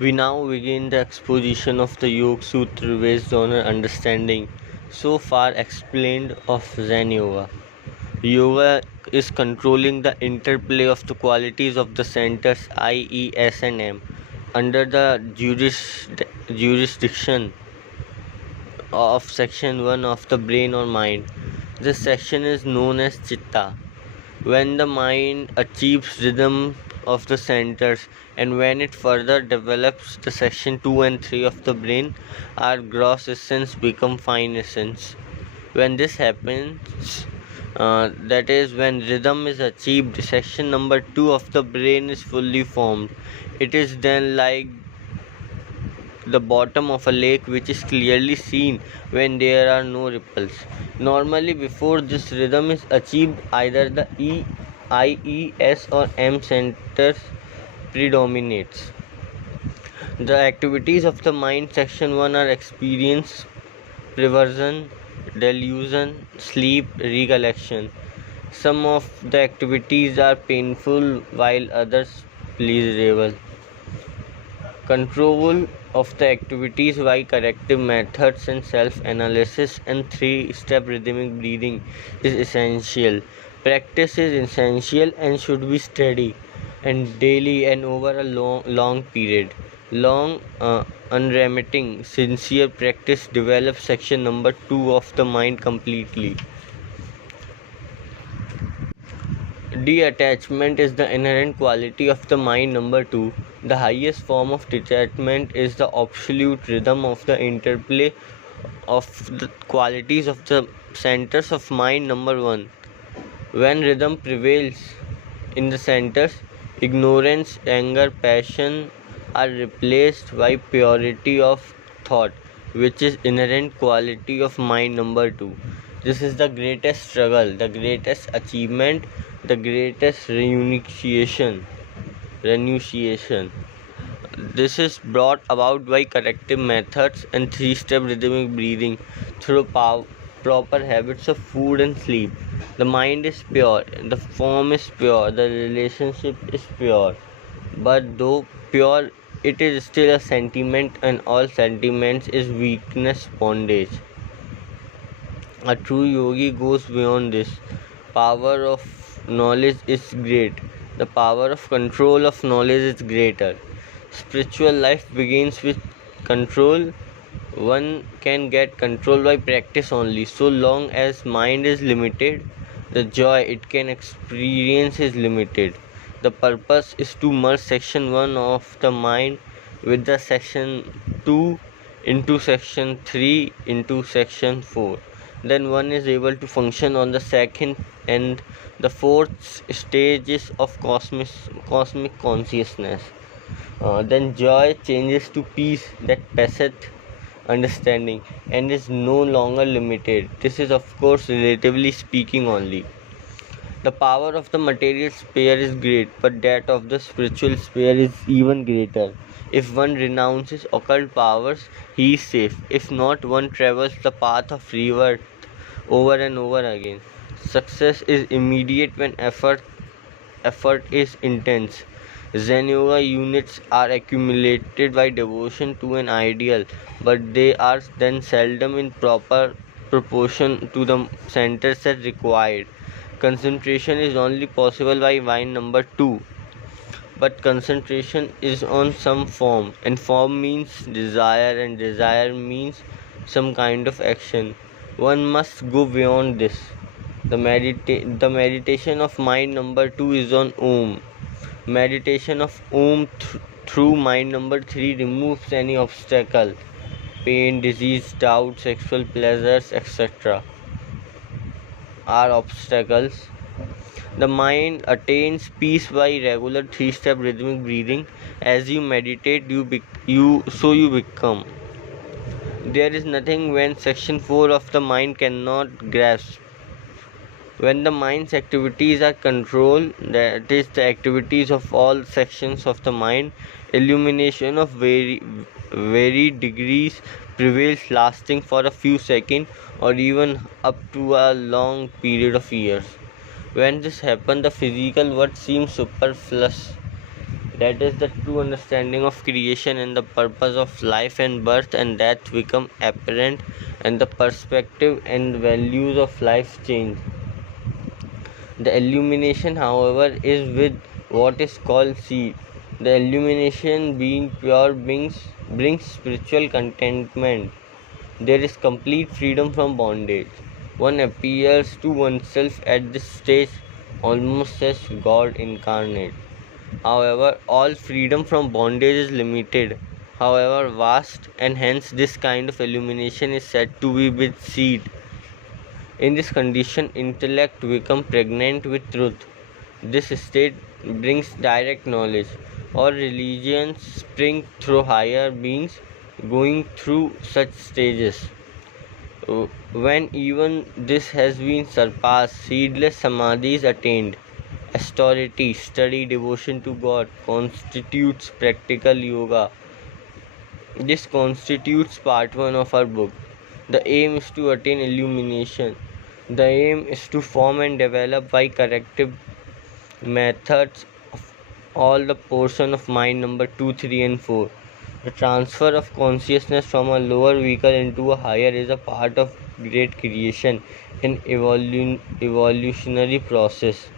We now begin the exposition of the Yoga Sutra based on our understanding so far explained of Zen Yoga. Yoga is controlling the interplay of the qualities of the centers I, E, S, and M under the jurisdiction of section 1 of the brain or mind. This section is known as Chitta. When the mind achieves rhythm of the centers and when it further develops the section 2 and 3 of the brain, our gross essence become fine essence. When this happens, that is when rhythm is achieved, section number 2 of the brain is fully formed. It is then like the bottom of a lake which is clearly seen when there are no ripples. Normally, before this rhythm is achieved, either the E, I, E, S, or M centers predominates. The activities of the mind section 1 are experience, perversion, delusion, sleep, recollection. Some of the activities are painful while others pleasurable. Control of the activities by corrective methods and self-analysis and three-step rhythmic breathing is essential. Practice is essential and should be steady and daily and over a long period. Long, unremitting, sincere practice develops section number 2 of the mind completely. Detachment is the inherent quality of the mind. Number 2. The highest form of detachment is the absolute rhythm of the interplay of the qualities of the centers of mind. Number 1. When rhythm prevails in the centers, ignorance, anger, passion are replaced by purity of thought, which is inherent quality of mind. Number 2. This is the greatest struggle, the greatest achievement, the greatest renunciation. This is brought about by corrective methods and three-step rhythmic breathing through proper habits of food and sleep. The mind is pure, the form is pure, the relationship is pure. But though pure, it is still a sentiment, and all sentiments is weakness, bondage. A true yogi goes beyond this. Power of knowledge is great. The power of control of knowledge is greater. Spiritual life begins with control. One can get control by practice only. So long as mind is limited, the joy it can experience is limited. The purpose is to merge section 1 of the mind with the section 2 into section 3 into section 4. Then one is able to function on the second and the fourth stages of cosmic consciousness. Then joy changes to peace that passeth understanding and is no longer limited. This is, of course, relatively speaking only. The power of the material sphere is great, but that of the spiritual sphere is even greater. If one renounces occult powers, he is safe. If not, one travels the path of rebirth over and over again. Success is immediate when effort is intense. Zen Yoga units are accumulated by devotion to an ideal, but they are then seldom in proper proportion to the centers that required. Concentration is only possible by mind. Number 2. But concentration is on some form, and form means desire, and desire means some kind of action. One must go beyond this. The meditation of mind. Number 2 is on Om. Meditation of Om through mind. Number 3 removes any obstacle, pain, disease, doubt, sexual pleasures, etc. are obstacles. The mind attains peace by regular three-step rhythmic breathing. As you meditate, you become. There is nothing when section 4 of the mind cannot grasp. When the mind's activities are controlled, that is, the activities of all sections of the mind, illumination of varied degrees prevails, lasting for a few seconds or even up to a long period of years. When this happens, the physical world seems superfluous. That is the true understanding of creation and the purpose of life, and birth and death become apparent, and the perspective and values of life change. The illumination, however, is with what is called seed. The illumination, being pure, brings spiritual contentment. There is complete freedom from bondage. One appears to oneself at this stage almost as God incarnate. However, all freedom from bondage is limited, however vast, and hence this kind of illumination is said to be with seed. In this condition, intellect becomes pregnant with truth. This state brings direct knowledge. All religions spring through higher beings going through such stages. When even this has been surpassed, seedless samadhi is attained. Austerity, study, devotion to God constitutes practical yoga. This constitutes part 1 of our book. The aim is to attain illumination. The aim is to form and develop by corrective methods of all the portion of mind number 2, 3 and 4. The transfer of consciousness from a lower vehicle into a higher is a part of great creation and evolutionary process.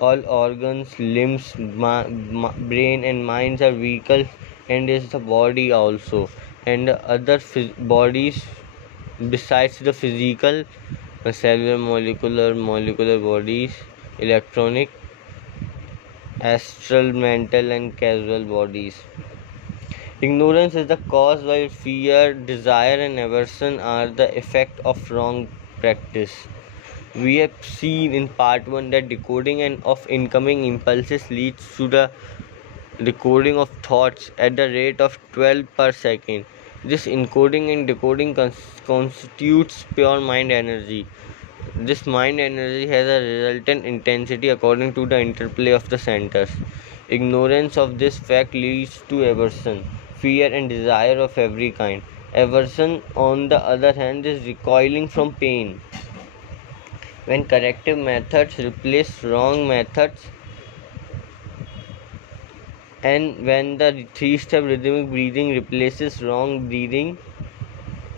All organs, limbs, brain and minds are vehicles, and is the body also, and the other bodies besides the physical, cellular, molecular bodies, electronic, astral, mental and causal bodies. Ignorance is the cause, while fear, desire and aversion are the effect of wrong practice. We have seen in part 1 that decoding and of incoming impulses leads to the decoding of thoughts at the rate of 12 per second. This encoding and decoding constitutes pure mind energy. This mind energy has a resultant intensity according to the interplay of the centers. Ignorance of this fact leads to aversion, fear and desire of every kind. Aversion, on the other hand, is recoiling from pain. When corrective methods replace wrong methods, and when the 3-step rhythmic breathing replaces wrong breathing,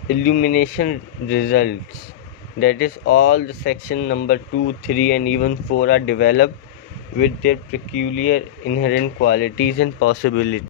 illumination results. That is, all the section number 2, 3 and even 4 are developed with their peculiar inherent qualities and possibilities.